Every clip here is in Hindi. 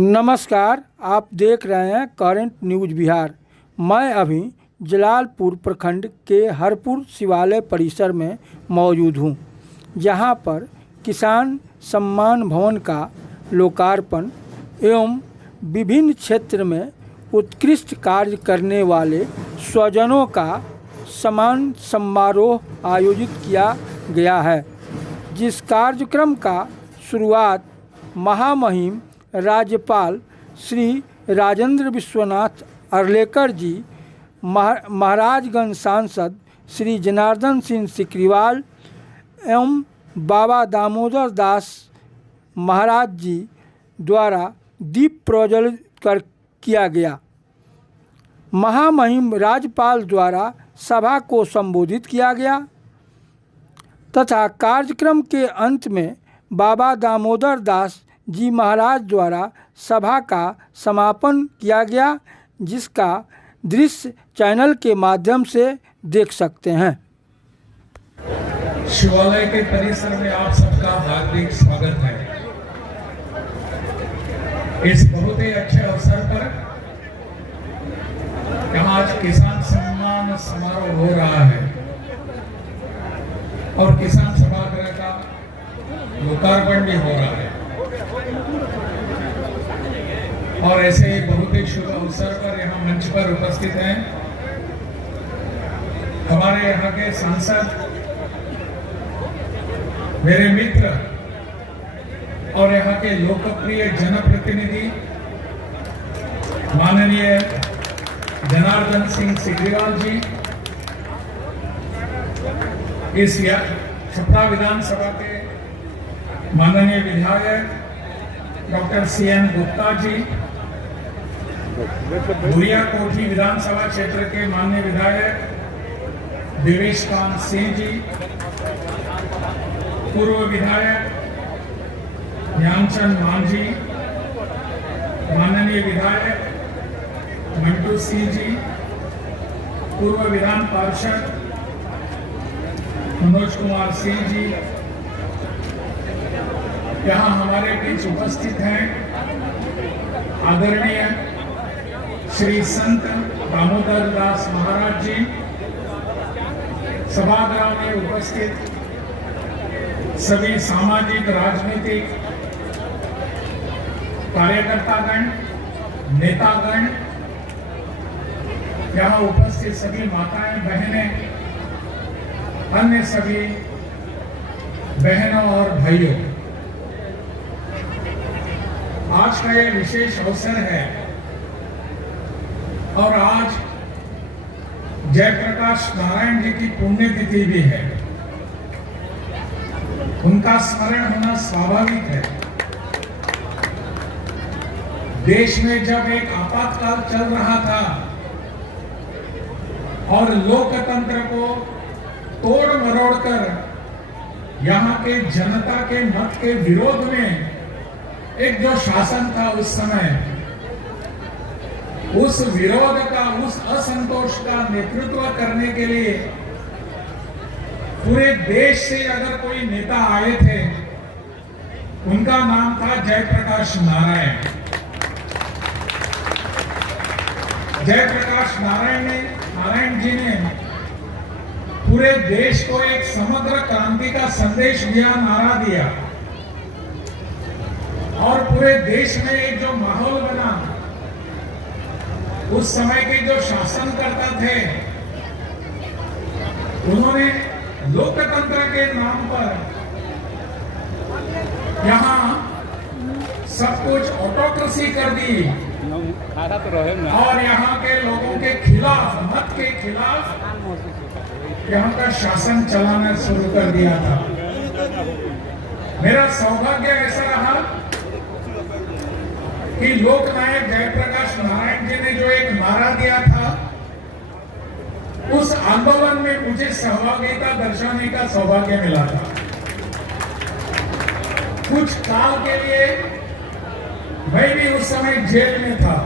नमस्कार, आप देख रहे हैं करंट न्यूज बिहार। मैं अभी जलालपुर प्रखंड के हरपुर शिवालय परिसर में मौजूद हूं, जहां पर किसान सम्मान भवन का लोकार्पण एवं विभिन्न क्षेत्र में उत्कृष्ट कार्य करने वाले स्वजनों का सम्मान समारोह आयोजित किया गया है, जिस कार्यक्रम का शुरुआत महामहिम राज्यपाल श्री राजेंद्र विश्वनाथ अर्लेकर जी, महाराजगंज सांसद श्री जनार्दन सिंह सिकरीवाल एवं बाबा दामोदर दास महाराज जी द्वारा दीप प्रज्वलित कर किया गया। महामहिम राज्यपाल द्वारा सभा को संबोधित किया गया तथा कार्यक्रम के अंत में बाबा दामोदर दास जी महाराज द्वारा सभा का समापन किया गया, जिसका दृश्य चैनल के माध्यम से देख सकते हैं। शिवालय के परिसर में आप सबका हार्दिक स्वागत है। इस बहुत ही अच्छे अवसर पर यहाँ आज किसान सम्मान समारोह हो रहा है और किसान सभागृह का लोकार्पण भी हो रहा है। और ऐसे ही बहुत ही शुभ अवसर पर यहाँ मंच पर उपस्थित हैं हमारे यहाँ के सांसद, मेरे मित्र और यहाँ के लोकप्रिय जनप्रतिनिधि माननीय जनार्दन सिंह सिकरीवाल जी, इस छपरा विधानसभा के माननीय विधायक डॉक्टर CN गुप्ता जी, बुरिया कोठी विधानसभा क्षेत्र के माननीय विधायक देवेश कांत सिंह जी, पूर्व विधायक ज्ञानचंद मांझी, माननीय विधायक मंटू सिंह जी, पूर्व विधान पार्षद मनोज कुमार सिंह जी, यहाँ हमारे बीच उपस्थित हैं आदरणीय श्री संत दामोदर दास महाराज जी, सभागृह में उपस्थित सभी सामाजिक राजनीतिक कार्यकर्तागण, नेतागण, यहाँ उपस्थित सभी माताएं बहनें, अन्य सभी बहनों और भाइयों, आज का यह विशेष अवसर है और आज जयप्रकाश नारायण जी की पुण्यतिथि भी है। उनका स्मरण होना स्वाभाविक है। देश में जब एक आपातकाल चल रहा था और लोकतंत्र को तोड़ मरोड़ कर यहाँ के जनता के मत के विरोध में एक जो शासन था उस समय, उस विरोध का, उस असंतोष का नेतृत्व करने के लिए पूरे देश से अगर कोई नेता आए थे, उनका नाम था जयप्रकाश नारायण। जयप्रकाश नारायण जी ने पूरे देश को एक समग्र क्रांति का संदेश दिया, नारा दिया और पूरे देश में एक जो माहौल बना, उस समय के जो शासनकर्ता थे, उन्होंने लोकतंत्र के नाम पर यहाँ सब कुछ ऑटोक्रेसी कर दी और यहाँ के लोगों के खिलाफ, मत के खिलाफ यहाँ का शासन चलाना शुरू कर दिया था। मेरा सौभाग्य ऐसा रहा कि लोकनायक जयप्रकाश नारायण जी ने जो एक नारा दिया था, उस आंदोलन में मुझे सहभागिता दर्शाने का सौभाग्य मिला था। कुछ काल के लिए मैं भी उस समय जेल में था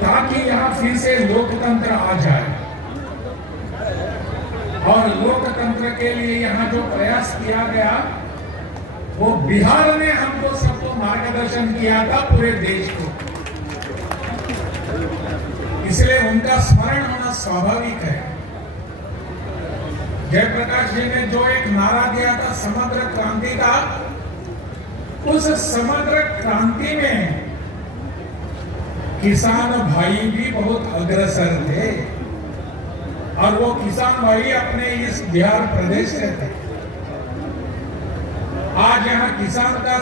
ताकि यहां फिर से लोकतंत्र आ जाए और लोकतंत्र के लिए यहां जो प्रयास किया गया वो बिहार ने हमको सबको मार्गदर्शन किया था, पूरे देश को। इसलिए उनका स्मरण होना स्वाभाविक है। जयप्रकाश जी ने जो एक नारा दिया था समग्र क्रांति का, उस समग्र क्रांति में किसान भाई भी बहुत अग्रसर थे, और वो किसान भाई अपने इस बिहार प्रदेश से थे। आज यहाँ किसान का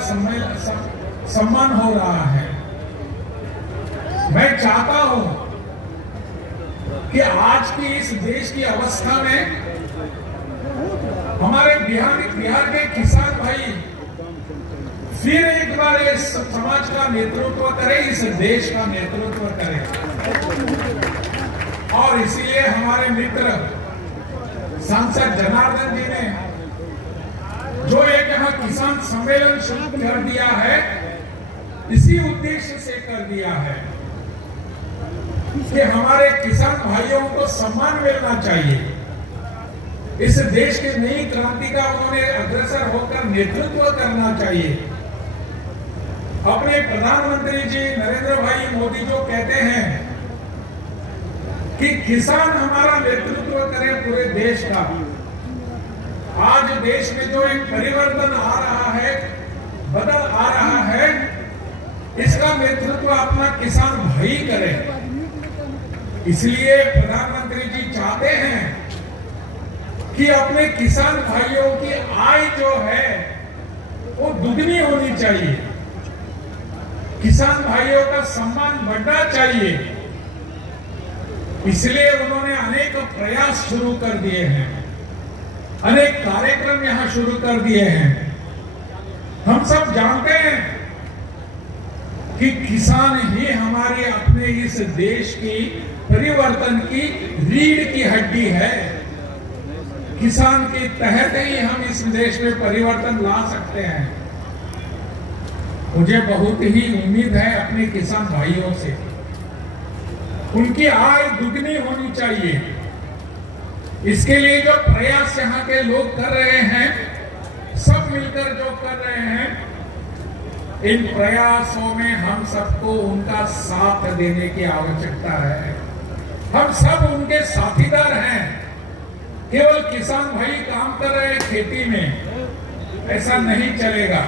सम्मान हो रहा है। मैं चाहता हूं कि आज की इस देश की अवस्था में हमारे बिहार के किसान भाई फिर एक बार इस समाज का नेतृत्व करें, इस देश का नेतृत्व करें। और इसीलिए हमारे मित्र सांसद जनार्दन जी ने जो एक यहाँ किसान सम्मेलन शुरू कर दिया है, इसी उद्देश्य से कर दिया है कि हमारे किसान भाइयों को सम्मान मिलना चाहिए। इस देश की नई क्रांति का उन्होंने अग्रसर होकर नेतृत्व करना चाहिए। अपने प्रधानमंत्री जी नरेंद्र भाई मोदी जो कहते हैं कि किसान हमारा नेतृत्व करे पूरे देश का, आज देश में जो एक परिवर्तन आ रहा है, बदल आ रहा है, इसका नेतृत्व अपना किसान भाई करे। इसलिए प्रधानमंत्री जी चाहते हैं कि अपने किसान भाइयों की आय जो है वो दुगनी होनी चाहिए, किसान भाइयों का सम्मान बढ़ना चाहिए। इसलिए उन्होंने अनेक प्रयास शुरू कर दिए हैं, अनेक कार्यक्रम यहां शुरू कर दिए हैं। हम सब जानते हैं कि किसान ही हमारे अपने इस देश की परिवर्तन की रीढ़ की हड्डी है। किसान के तहत ही हम इस देश में परिवर्तन ला सकते हैं। मुझे बहुत ही उम्मीद है अपने किसान भाइयों से, उनकी आय दुगनी होनी चाहिए। इसके लिए जो प्रयास यहाँ के लोग कर रहे हैं, सब मिलकर जो कर रहे हैं, इन प्रयासों में हम सबको उनका साथ देने की आवश्यकता है। हम सब उनके साथीदार हैं। केवल किसान भाई काम कर रहे हैं खेती में, ऐसा नहीं चलेगा।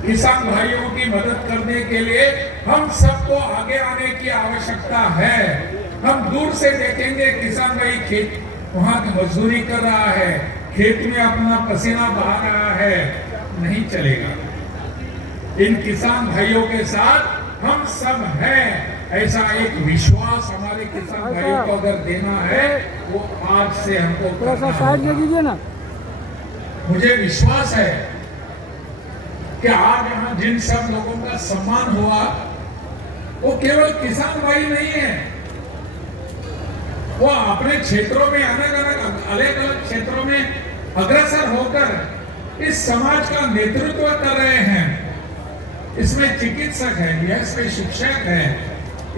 किसान भाइयों की मदद करने के लिए हम सबको आगे आने की आवश्यकता है। हम दूर से देखेंगे किसान भाई खेत वहां की मजदूरी कर रहा है, खेत में अपना पसीना बहा रहा है, नहीं चलेगा। इन किसान भाइयों के साथ हम सब हैं, ऐसा एक विश्वास हमारे किसान भाइयों को अगर देना है, वो आज से हमको थोड़ा साइड दे दीजिए ना। मुझे विश्वास है कि आज यहाँ जिन सब लोगों का सम्मान हुआ, वो केवल किसान भाई नहीं है, वो अपने क्षेत्रों में अलग अलग क्षेत्रों में अग्रसर होकर इस समाज का नेतृत्व कर रहे हैं। इसमें चिकित्सक है, इसमें शिक्षक है,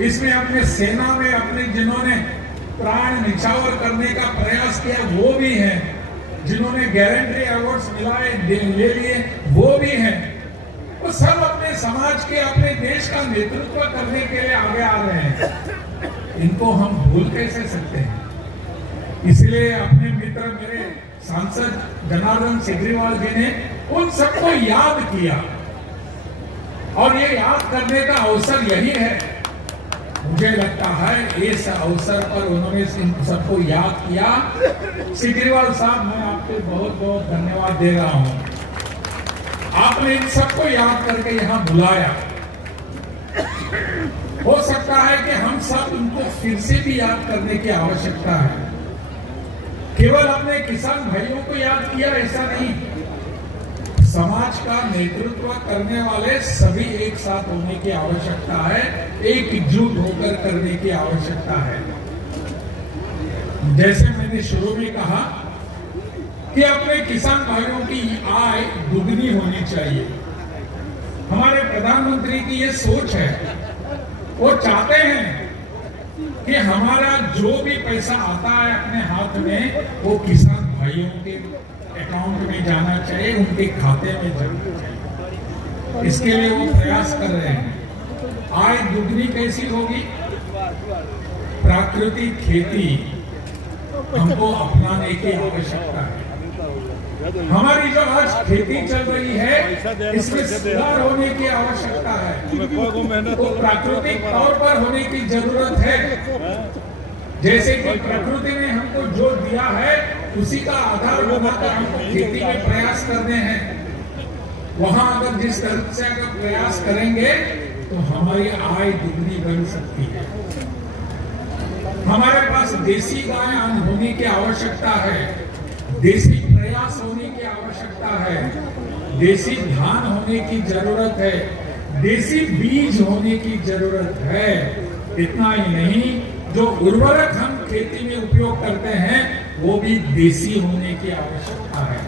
इसमें अपने सेना में अपने जिन्होंने प्राण निछावर करने का प्रयास किया वो भी हैं, जिन्होंने गारंटी अवार्ड्स ले लिए वो भी हैं। वो सब अपने समाज के, अपने देश का नेतृत्व करने के लिए आगे आ रहे हैं। इनको हम भूल कैसे सकते हैं? इसलिए अपने मित्र मेरे सांसद जनार्दन सिग्रीवाल जी ने उन सबको याद किया, और ये याद करने का अवसर यही है। मुझे लगता है इस अवसर पर उन्होंने सबको याद किया। सिग्रीवाल साहब, मैं आपको बहुत बहुत धन्यवाद दे रहा हूं। आपने इन सबको याद करके यहां बुलाया। हो सकता है कि हम सब इनको फिर से भी याद करने की आवश्यकता है। केवल अपने किसान भाइयों को याद किया ऐसा नहीं, समाज का नेतृत्व करने वाले सभी एक साथ होने की आवश्यकता है, एकजुट होकर करने की आवश्यकता है। जैसे मैंने शुरू में कहा कि अपने किसान भाइयों की आय दुगनी होनी चाहिए। हमारे प्रधानमंत्री की ये सोच है, वो चाहते हैं कि हमारा जो भी पैसा आता है अपने हाथ में, वो किसान भाइयों के अकाउंट में जाना चाहिए, उनके खाते में जाना चाहिए। इसके लिए वो प्रयास कर रहे हैं। आय दुगनी कैसी होगी? प्राकृतिक खेती हमको अपनाने की आवश्यकता है। हमारी जो आज खेती चल रही है, इसमें सुधार होने की आवश्यकता है। तो प्राकृतिक तौर पर होने की जरूरत है। जैसे कि प्रकृति ने हमको जो दिया है, उसी का आधार बनाकर हमको खेती में प्रयास करने हैं। वहां अगर जिस तरह से अगर प्रयास करेंगे तो हमारी आय दुगनी बन सकती है। हमारे पास देसी गाय होने की आवश्यकता है, देसी प्रयास होने की आवश्यकता है, देसी धान होने की जरूरत है, देसी बीज होने की जरूरत है। इतना ही नहीं, जो उर्वरक हम खेती में उपयोग करते हैं वो भी देसी होने की आवश्यकता है।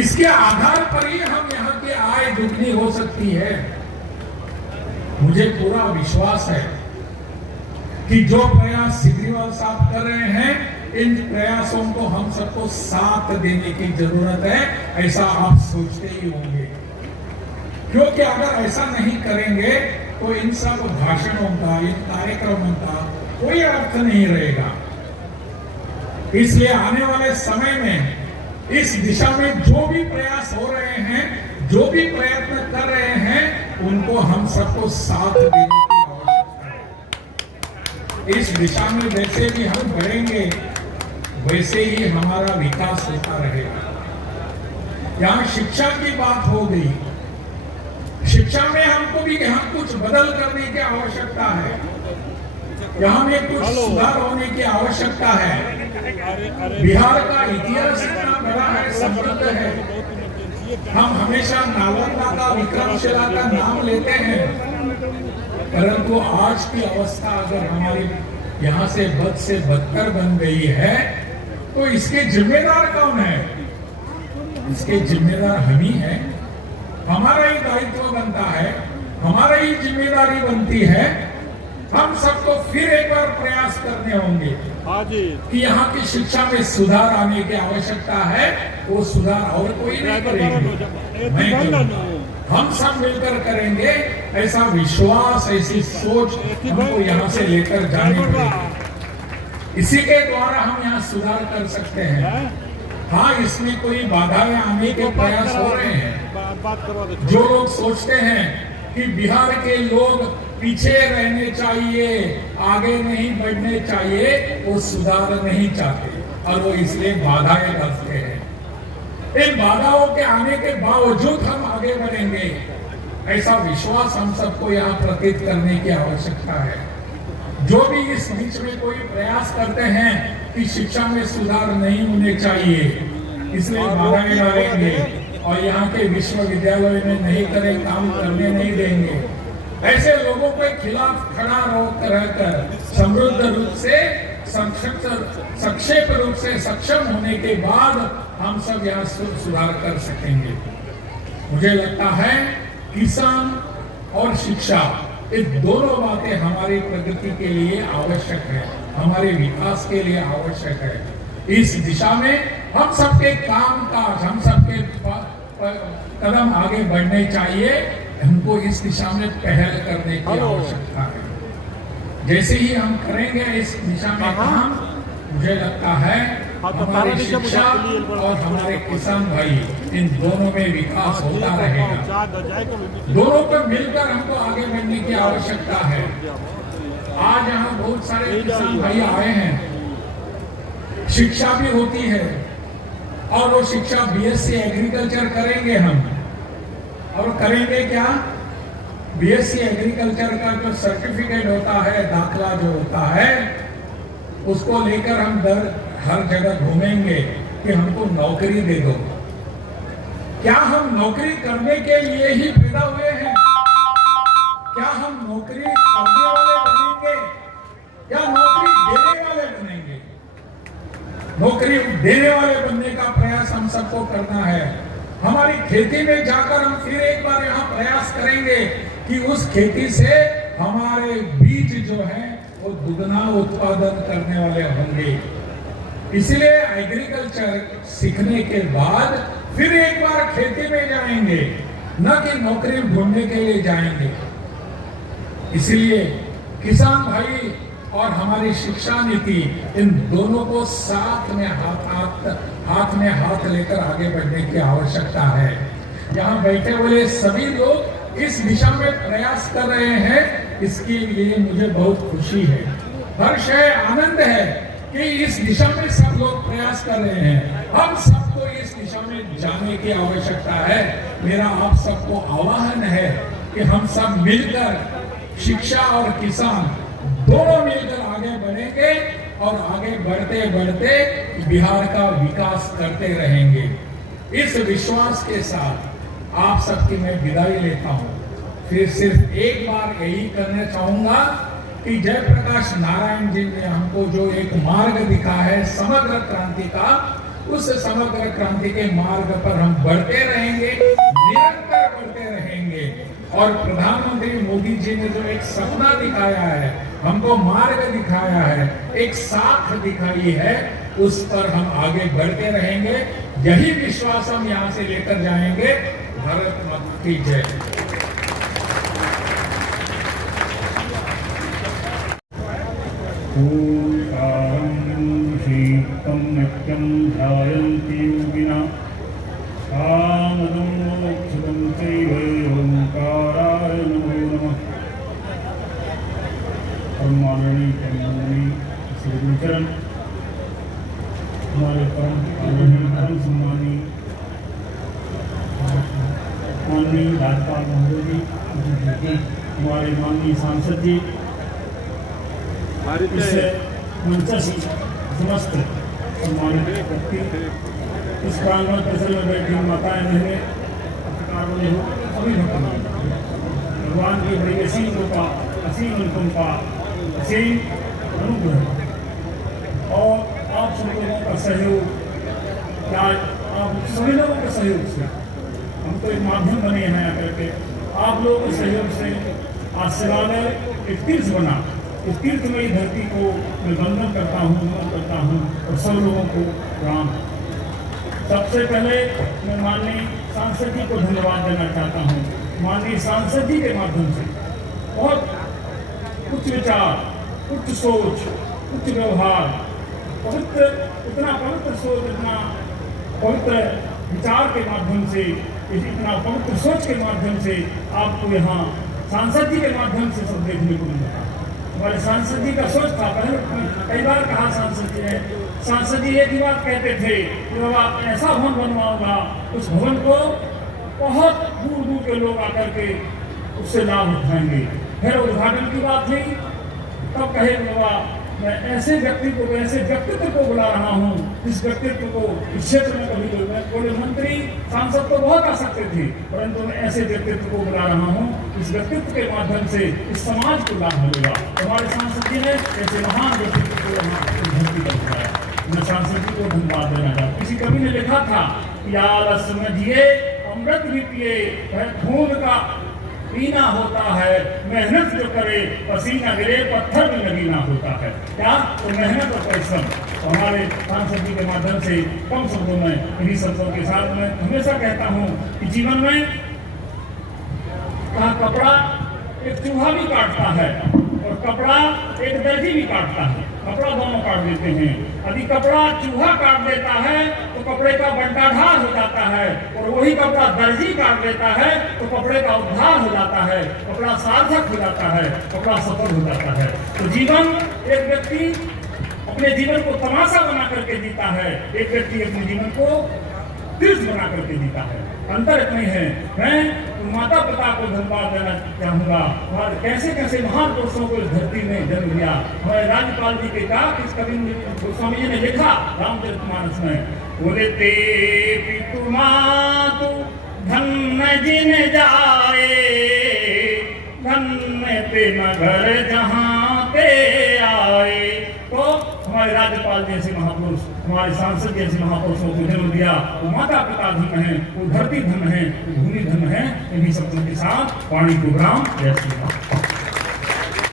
इसके आधार पर ही हम यहाँ की आय दुगनी हो सकती है। मुझे पूरा विश्वास है कि जो प्रयास सिग्रीवाल साहब कर रहे हैं, इन प्रयासों को हम सबको साथ देने की जरूरत है। ऐसा आप सोचते ही होंगे, क्योंकि अगर ऐसा नहीं करेंगे तो इन सब भाषणों का, इन कार्यक्रमों का कोई अर्थ नहीं रहेगा। इसलिए आने वाले समय में इस दिशा में जो भी प्रयास हो रहे हैं, जो भी प्रयत्न कर रहे हैं, उनको हम सबको साथ देने की आवश्यकता है। इस दिशा में जैसे भी हम बढ़ेंगे, वैसे ही हमारा विकास होता रहेगा। यहाँ शिक्षा की बात हो गई। शिक्षा में हमको भी यहाँ कुछ बदल करने की आवश्यकता है। यहाँ में कुछ सुधार होने की आवश्यकता है। बिहार का इतिहास इतना बड़ा है, समृद्ध है। हम हमेशा नालंदा का, विक्रमशिला का नाम लेते हैं, परंतु आज की अवस्था अगर हमारी यहाँ से बदतर बन गई है, तो इसके जिम्मेदार कौन है? इसके जिम्मेदार हम ही हैं। हमारा ही दायित्व बनता है, हमारा ही जिम्मेदारी बनती है। हम सबको फिर एक बार प्रयास करने होंगे कि यहाँ की शिक्षा में सुधार आने की आवश्यकता है। वो सुधार और कोई नहीं करेंगे, मैं करूंगा। हम सब मिलकर करेंगे। ऐसा विश्वास, ऐसी सोच हमको यहाँ से लेकर जानी पड़ेगी। इसी के द्वारा हम यहाँ सुधार कर सकते हैं। हाँ, इसमें कोई बाधाएं आने के प्रयास हो रहे हैं। जो लोग सोचते हैं कि बिहार के लोग पीछे रहने चाहिए, आगे नहीं बढ़ने चाहिए, वो सुधार नहीं चाहते और वो इसलिए बाधाएं डालते हैं। इन बाधाओं के आने के बावजूद हम आगे बढ़ेंगे, ऐसा विश्वास हम सबको यहाँ प्रतीत करने की आवश्यकता है। जो भी इस बीच में कोई प्रयास करते हैं कि शिक्षा में सुधार नहीं होने चाहिए, इसलिए बाधाएं डालेंगे और यहाँ के विश्वविद्यालय में नहीं करें, काम करने नहीं देंगे, ऐसे लोगों के खिलाफ खड़ा रहकर समृद्ध रूप से, संक्षेप रूप से सक्षम होने के बाद हम सब यहाँ सुधार कर सकेंगे। मुझे लगता है किसान और शिक्षा, ये दोनों बातें हमारी प्रगति के लिए आवश्यक है, हमारे विकास के लिए आवश्यक है। इस दिशा में हम सबके काम काज, हम सबके कदम आगे बढ़ने चाहिए। हमको इस दिशा में पहल करने की आवश्यकता है। जैसे ही हम करेंगे इस दिशा में काम, मुझे लगता है हमारी शिक्षा और हमारे किसान भाई, इन दोनों में विकास होता रहेगा। दोनों को मिलकर हमको आगे बढ़ने की आवश्यकता है। आज यहाँ बहुत सारे किसान भाई आए हैं, शिक्षा भी होती है और वो शिक्षा बीएससी एग्रीकल्चर करेंगे हम। और करेंगे क्या? बीएससी एग्रीकल्चर का जो सर्टिफिकेट होता है, दाखला जो होता है, उसको लेकर हम हर जगह घूमेंगे कि हमको नौकरी दे दो। क्या हम नौकरी करने के लिए ही पैदा हुए हैं? क्या हम नौकरी करने वाले बनेंगे या नौकरी देने वाले बनेंगे? नौकरी देने वाले बनने का प्रयास हम सबको करना है। हमारी खेती में जाकर हम फिर एक बार यहाँ प्रयास करेंगे कि उस खेती से हमारे बीज जो है वो दुगना उत्पादन करने वाले होंगे। इसलिए एग्रीकल्चर सीखने के बाद फिर एक बार खेती में जाएंगे, न कि नौकरी ढूंढने के लिए जाएंगे। इसलिए किसान भाई और हमारी शिक्षा नीति, इन दोनों को साथ में हाथ में हाथ लेकर आगे बढ़ने की आवश्यकता है। यहाँ बैठे हुए सभी लोग इस दिशा में प्रयास कर रहे हैं, इसके लिए मुझे बहुत खुशी है, हर्ष है, आनंद है कि इस दिशा में सब लोग प्रयास कर रहे हैं। हम सबको इस दिशा में जाने की आवश्यकता है। मेरा आप सबको आह्वान है कि हम सब मिलकर शिक्षा और किसान दोनों मिलकर आगे बढ़ेंगे और आगे बढ़ते बढ़ते बिहार का विकास करते रहेंगे। इस विश्वास के साथ आप सबकी मैं विदाई लेता हूं। फिर सिर्फ एक बार यही करना चाहूंगा कि जयप्रकाश नारायण जी ने हमको जो एक मार्ग दिखा है समग्र क्रांति का, उस समग्र क्रांति के मार्ग पर हम बढ़ते रहेंगे, निरंतर बढ़ते रहेंगे। और प्रधानमंत्री मोदी जी ने जो एक सपना दिखाया है, हमको मार्ग दिखाया है, एक साथ दिखाई है, उस पर हम आगे बढ़ते रहेंगे। यही विश्वास हम यहाँ से लेकर जाएंगे। भारत माता की जय। शीतम नित्यं ध्यायन्ति योगिनः कामदं मोक्षदं चैव ओंकाराय नमो नमः। परमानंदी श्री गुरुचरण हमारे परम सम्मानी माननीय राज्यपाल महोदय जी, हमारे माननीय सांसद जी, इस मंचस्थ समस्त सम्मानित व्यक्ति, इस प्रांगण परिसर में बैठी माताएं बहनें, सभी भगवान की बड़ी असीम कृपा, असीम अनुकंपा, असीम अनुग्रह और आप सब लोगों का सहयोग, क्या आप सभी लोगों के सहयोग से हम तो एक माध्यम बने हैं आकर के, आप लोगों के सहयोग से आज शिवालय एक तीर्थ बना। इस तीर्थमयी धरती को मैं वंदन करता हूँ और सब लोगों को प्रणाम। सबसे पहले मैं माननीय सांसद जी को धन्यवाद देना चाहता हूँ। माननीय सांसद जी के माध्यम से बहुत उच्च विचार, उच्च सोच, उच्च व्यवहार, इतना पवित्र सोच, इतना पवित्र विचार के माध्यम से, इतना पवित्र सोच के माध्यम से आपको यहाँ सांसद जी के माध्यम से सब देखने को मिलता है। हमारे सांसद जी का सोच था, पहले कई बार कहा सांसद जी एक ही बात कहते थे कि बाबा ऐसा भवन बनवाऊंगा, उस भवन को बहुत दूर दूर के लोग आकर के उससे लाभ उठाएंगे। फिर उद्घाटन की बात हुई, तब कहे बाबा मैं ऐसे व्यक्तित्व को बुला रहा हूँ, इस व्यक्तित्व को इस क्षेत्र में कभी लोग बोले मंत्री सांसद तो बहुत आ सकते थे, परंतु मैं ऐसे व्यक्तित्व को बुला रहा हूँ, इस व्यक्तित्व के माध्यम से इस समाज को लाभ मिलेगा। हमारे सांसद जी ने ऐसे महान व्यक्तित्व को यहाँ धरती पर दिखाया। मैं सांसद जी को धन्यवाद देना चाहता हूँ। किसी कवि ने लिखा था कि आलस में जिए अमृत भी पिए, खून का पीना होता है, मेहनत जो करे पसीना गिरे पत्थर में लगीना होता है। क्या तो मेहनत और परिश्रम। हमारे सांसद जी के माध्यम से कम शब्दों में, इन्हीं शब्दों के साथ मैं हमेशा कहता हूँ कि जीवन में कपड़ा एक चूहा भी काटता है और कपड़ा एक दर्जी भी काटता है, कपड़ा दोनों काट देते हैं। यदि कपड़ा चूहा काट देता है तो कपड़े का बंटाढार हो जाता है, और वही कपड़ा दर्जी काट देता है तो कपड़े का उद्धार हो जाता है, कपड़ा सार्थक हो जाता है, कपड़ा सफल हो जाता है। तो जीवन, एक व्यक्ति अपने जीवन को तमाशा बना करके जीता है, एक व्यक्ति अपने जीवन को तीर्थ बना करके जीता है। अंतर इतना ही है। मैं माता पिता को धन्यवाद देना चाहूंगा, और कैसे कैसे महान पुरुषों को इस धरती में जन्म दिया। हमारे राज्यपाल जी के कहा कि कवि गोस्वामी जी ने लिखा रामचरितमानस में, बोले ते पितु मातु धन्य जिन जाए, धन्य ते नगर जहाँ ते आए। तो हमारे राज्यपाल जैसे महापुरुष, हमारे सांसद जैसे महापुरुषों को जन्म दिया। वो माता पिता धन है, वो धरती धन है, वो भूमि धन है। इन्हीं शब्दों के साथ वाणी प्रोग्राम जय श्री राम।